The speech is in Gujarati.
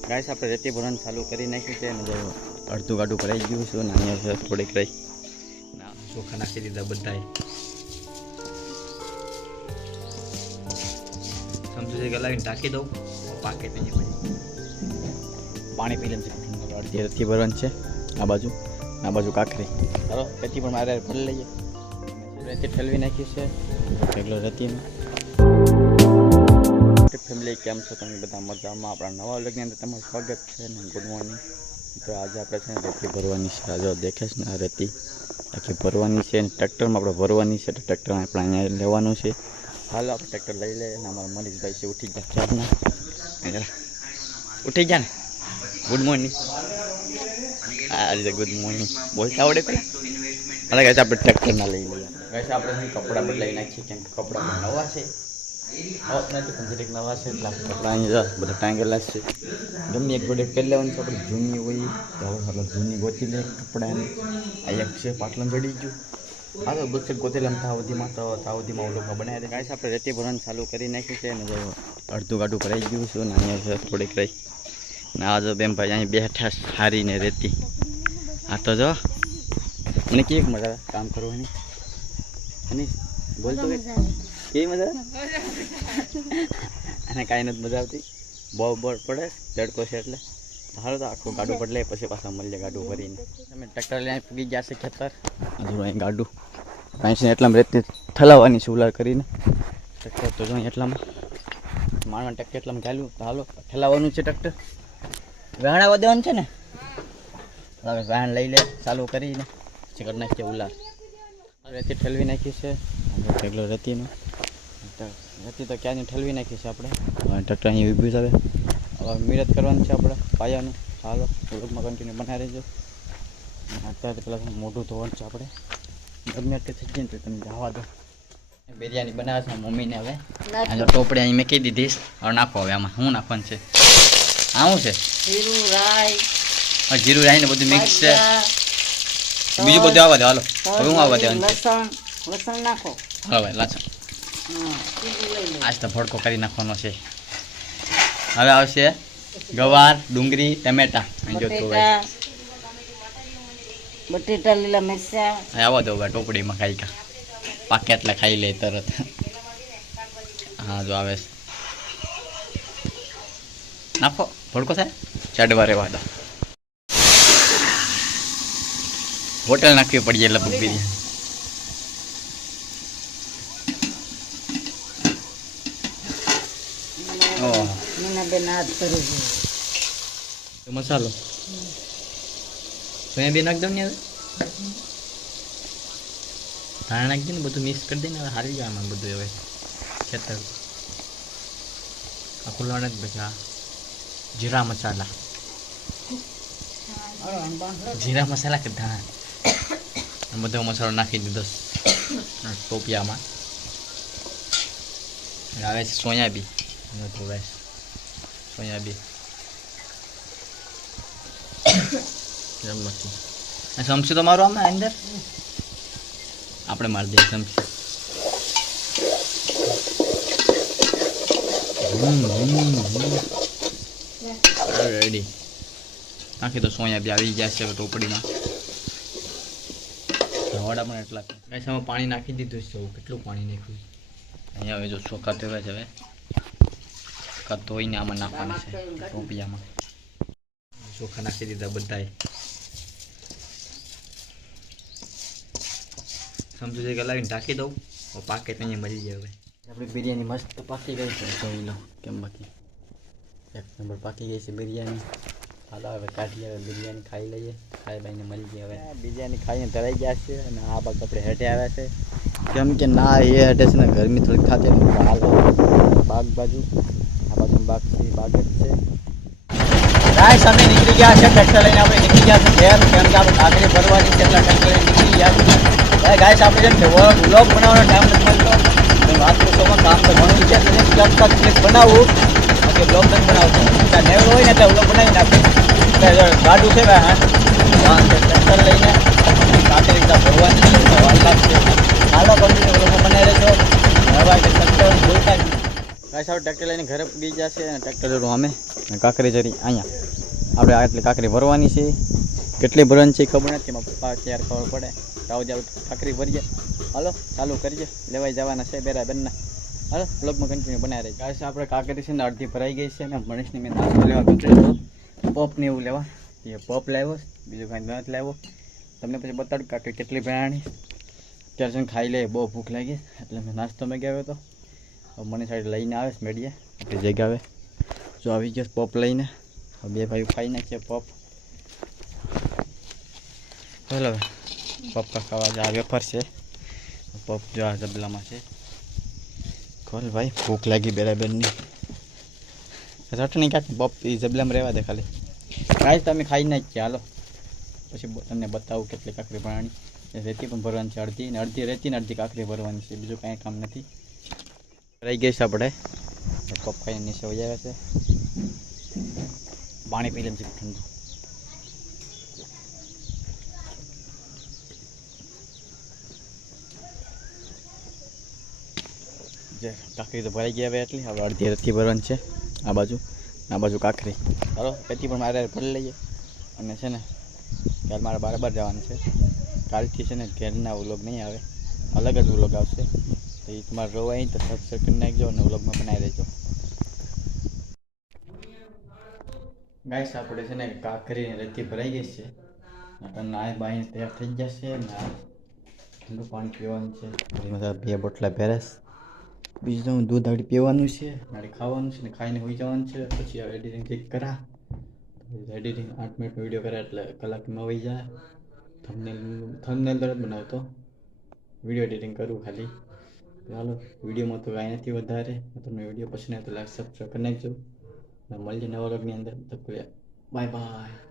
ગાઈસ આપણે રેતી ભરવાનું ચાલુ કરી નાખ્યું છે અને જો અડધું ગાડું ભરાઈ ગયું છે અને અહીંયા થોડીક રહી ચોખા નાખી દીધા બધાએ સમજુ કે લાવીને ઢાંકી દઉં પાકે પછી પાણી પી લેમ છે અડધી રેતી ભરવાનું છે આ બાજુ કાંકરી ચાલો રેતી પણ મારે ભરી લઈએ રેતી ઠલવી નાખી છે રેગ્યુલર રેતીમાં ફેમિલી કેમ છો તમે બધા મજામાં આપણા નવા વ્લોગની અંદર તમારું સ્વાગત છે ને ગુડ મોર્નિંગ તો આજે આપણે છે ને રેતી ભરવાની છે આજે દેખે છે ને આ રેતી આખી ભરવાની છે અને ટ્રેક્ટરમાં આપણે ભરવાની છે તો ટ્રેક્ટરમાં આપણે અહીંયા લેવાનું છે હાલો આપણે ટ્રેક્ટર લઈ લઈએ અને અમારા મનીષભાઈ છે ઉઠી ગયા ક્યારના ઉઠી ગયા ને ગુડ મોર્નિંગ આજે ગુડ મોર્નિંગ બોલતા આવડે પેલા અરે ગાઈસ આપણે ટ્રેક્ટરના લઈ લઈએ ગાઈસ આપણે કપડાં બદલાવી નાખીએ કેમ કે કપડાં નવા છે નથી પણ દરેક નવા છે એટલે કપડાં અહીંયા બધા ટાંગેલા છે ગમે એક જોડે કરી લેવાનું છે આપણે જૂની હોય તો હવે આપણે જૂની ગોતી લે કપડાને આ એક છે પાટલું ચડી ગયું હા તો ગુસ્સે ગોતેલા તાવધીમાં લોકો બનાવ્યા છે ગાઈસ આપણે રેતી ભરવાનું ચાલુ કરી નાખ્યું છે અને જો અડધું ગાડું ભરાઈ ગયું છે અને અહીંયા થોડીક રહી ને આ જો બેન ભાઈ અહીં બેઠા સારીને રેતી આ તો જો મને કેવી મજા કામ કરવાની અને બોલતો કેવી મજા અને કાંઈ નથી મજા આવતી બહુ પડે તડકો છે એટલે હાલો તો આખું ગાડું બદલે પછી પાછા મળીએ ગાડું ભરીને તમે ટ્રેક્ટર લઈને પૂગી ગયા છે ખેતર હજુ અહીં ગાડું પાંચને એટલામાં રેતી ઠલાવવાની છે ઉલાર કરીને ટ્રેક્ટર તો જો એટલામાં માણવા ટ્રેક્ટર એટલામાં ચાલ્યું તો હાલો ઠલાવવાનું છે ટ્રેક્ટર વહાણા દેવાનું છે ને હવે વહાણ લઈ લે ચાલુ કરીને પછી કરી નાખીએ ઉલાર રેતી ઠલવી નાખી છે રેગ્યુલર રેતીનું રેતી તો ક્યાંની ઠલવી નાખી છે આપણે ટ્રેક્ટર અહીં ઊભું છે હવે મિરત કરવાનું છે આપણે પાયાનું હાલો વ્લોગમાં કન્ટિન્યુ બનાવી રહેજો અત્યારે પેલા મોઢું ધોવાનું છે આપણે ગમે એટલું થઈ જાય ને તો તમે જવા દો બિરયાની બનાવે છે મમ્મીને હવે જો ટોપડી અહીં મેં કહી દીધીશ હવે નાખો હવે આમાં શું નાખવાનું છે આ શું છે જીરું રાઈ ને બધું મિક્સ છે બીજું બધું આવવા દે હાલો હવે હું આવવા દેવાનું છે લસણ નાખો હાલો ભાઈ લસણ આજ તો ભડકો કરી નાખવાનો છે હવે આવશે ગવાર ડુંગળી ટમેટા બટેટા લીલા મરચા આવવા દો ભાઈ ટોપડીમાં ખાઈ કા પાકે એટલે ખાઈ લે તરત હા જો આવે નાખો ભડકો થાય ચડવા રહેવા દો હોટલ નાખવી પડીએ લગભગ બિરયાની મસાલો સોયાબીન નાખ દઉં ને હવે ધાણા નાખી દે ને બધું મિક્સ કરી દે ને હવે હારી જાય આમાં બધું હવે ખેતર આ ખુલ્લા નથી પછી આ જીરા મસાલા કે ધાણા બધો મસાલો નાખી દીધો ટોપિયામાં આવે છે સોયાબીન ચમચી તો મારો આમાં અંદર આપણે મારી દઈએ ચમચી રેડી નાખી તો સોયાબી આવી ગયા છે ટોપડીમાં ધવાડા પણ એટલા ગાઈસમાં પાણી નાખી દીધું છે કેટલું પાણી નાખ્યું અહીંયા હવે જો ચોખા ધોવા છે હવે ધોઈને આમાં નાખવાના છે ટોપિયામાં ચોખા નાખી દીધા બધાએ સમજુ છે કે લાવીને ઢાંકી દઉં પાકે તો અહીંયા મળી જાય હવે આપણી બિરયાની મસ્ત પાકી ગઈ છે જોઈ લો કેમ બાકી એક નંબર પાકી ગઈ છે બિરયાની હાલો હવે કાઢીએ હવે બિરયાની ખાઈ લઈએ ખાઈ ભાઈને મળી જાય હવે બિરયાની ખાઈને ધરાઈ ગયા છે અને આ બાજુ આપણે હેઠે આવ્યા છે કેમ કે ના એ હેઠે છે ને ગરમી થોડીક થતી હાલ બાગ બાજુ આ બાજુ બાગ જ છે ગાઈસ અમે નીકળી ગયા છે ટ્રેક્ટર લઈને આપણે નીકળી ગયા છે ઘેર કેમ કે આપણે કાંકરી ભરવાની છે એટલે ટ્રેક્ટર લઈને નીકળી ગયા છે ગાઈસ આપણે જેમ વ્લોગ બનાવવાનો ટાઈમ નથી મળતો વાત પૂછવામાં કામ તો ઘણું છે એટલે ક્લિપ બનાવવું બાકી વ્લોગ નથી બનાવતો નેવડો હોય ને એટલે વ્લોગ બનાવી નાખીએ ગાડું છે ભાઈ હા ટ્રેક્ટર લઈને કાંકરી ભરવાની છે વાર લાગશે હાલો કન્ટિન્યુ વ્લોગ બનાવી રહેજો હવે ટ્રેક્ટર જોઈતા ગાઈસ આપણે ટ્રેક્ટર લઈને ઘરે પૂગી ગયા છે અને ટ્રેક્ટર અમે અને કાંકરી જરી અહીંયા આપણે આટલી કાંકરી ભરવાની છે. કેટલી ભરવાની છે એ ખબર નથી, એમાં પપ્પા ક્યારે ખબર પડે. આવો જાવ કાંકરી ભરીએ. હાલો ચાલુ કરીએ, લેવાઈ જવાના છે બરાબરના. હાલો બ્લોગમાં કન્ટિન્યુ બનાવી રહી. ગાઈસ આપણે કાંકરી છે ને અડધી ભરાઈ ગઈ છે. મેં મનીષની મેં નાસ્તો લેવા ગયો પપ ને એવું લેવા, એ પપ લાવ્યો, બીજું કાંઈ નથી લાવ્યો. તમને પછી બતાડું કાંકરી કેટલી ભરાણી. અત્યારે છે ને ખાઈ લે, બહુ ભૂખ લાગી એટલે મેં નાસ્તો મેં આવ્યો હતો. હવે મને સાઈડ લઈને આવે છે મેળીએ આપણી જગ્યાએ. જો આવી ગયો પપ લઈને. હવે બે ભાઈ ખાઈ નાખીએ પપ. ચાલો પપ ખાવા જ આ વેફર છે. પપ જો આ જબલામાં છે. ખોલ ભાઈ, ભૂખ લાગી બરાબરની. ચટણી કાંઈ પપ એ જબલામાં રહેવા દે ખાલી. કાંઈ તમે ખાઈ નાખીએ. હાલો પછી તમને બતાવું કેટલી કાંકરી ભરવાની. રેતી પણ ભરવાની છે અડધી, ને અડધી રેતી ને અડધી કાંકરી ભરવાની છે. બીજું કાંઈ કામ નથી. રહી ગઈ છે આપણે. પપ ખાઈને નીચે વહી આવે છે. પાણી પી લેમ છે ઠંડુ. જે કાંકરી તો ભરાઈ ગયા હવે એટલી. હવે અડધી રેતી ભરવાની છે આ બાજુ કાંકરી. ચાલો રેતી પણ મારે ભરી લઈએ. અને છે ને કાલ મારે બરાબર જવાનું છે. કાલથી છે ને ઘેરના વ્લોગ નહીં આવે, અલગ જ વ્લોગ આવશે. તો એ તમારે રોવાય તો સબસ્ક્રાઈબ કરી નાખજો અને વ્લોગમાં બનાવી દેજો. ગાઈસ આપણે છે ને કાંકરીને રેતી ભરાઈ ગઈ છે. નાય બાઈ તૈયાર થઈ જશે. ને ઠંડુ પાણી પીવાનું છે. બે બોટલા ભેરસ. બીજું તો દૂધ આડી પીવાનું છે, આડી ખાવાનું છે ને ખાઈને હોઈ જવાનું છે. પછી હવે એડિટિંગ ઠીક કરા. એડિટિંગ 8 મિનિટનો વિડીયો કરે એટલે કલાકમાં હોઈ જાય. થંબનેલ તરત બનાવતો, વિડીયો એડિટિંગ કરું ખાલી. ચાલો વિડીયોમાં તો કાંઈ નથી વધારે. તમને વિડીયો પસંદ આવે તો લાઈક સબસ્ક્રાઈબ કરી નાખજો. મળીએ નવા વ્લોગની અંદર. Bye bye.